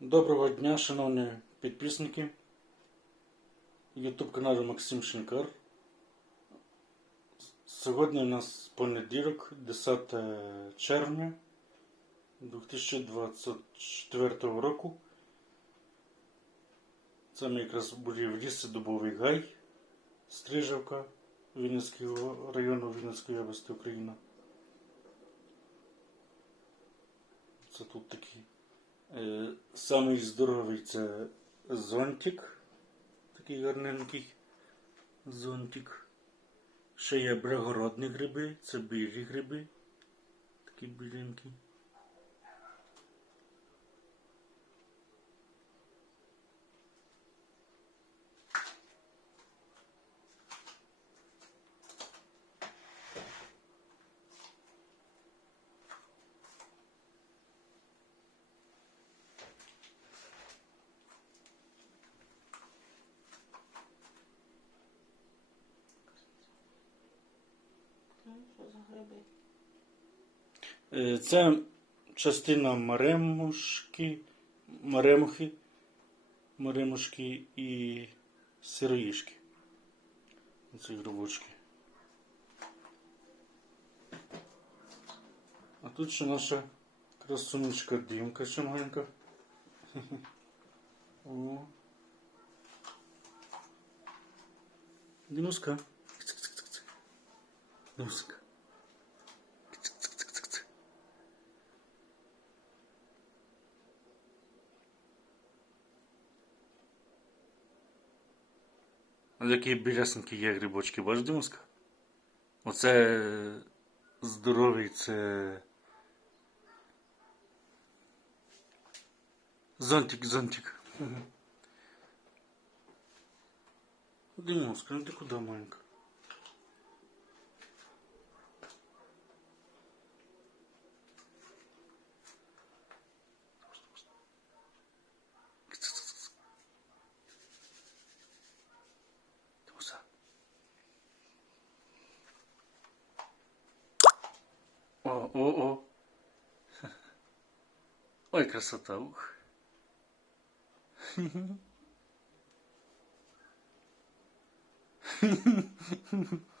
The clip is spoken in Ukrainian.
Доброго дня, шановні підписники YouTube каналу Максим Шинкар. Сьогодні у нас понеділок, 10 червня 2024 року. Це ми якраз були в лісі Дубовий Гай, Стрижевка Вінницького району Вінницької області Україна. Це тут такий. Самий здоровий це зонтик. Такий гарненький зонтик. Ще є брегородні гриби, це білі гриби. Такі біленькі. За гриби? Е, Це частина маремушки, маремухи, маремушки і сироїшки. Ці грибочки. А тут ще наша красунечка димка ще маленька. О. Димуска. Димуска. Які білясенькі є грибочки, бачиш, Дімуска? Оце здоровий, це. Зонтик, зонтик. Дімуска, ну ти куди маленька? О, о, о. Ой, красота, ух.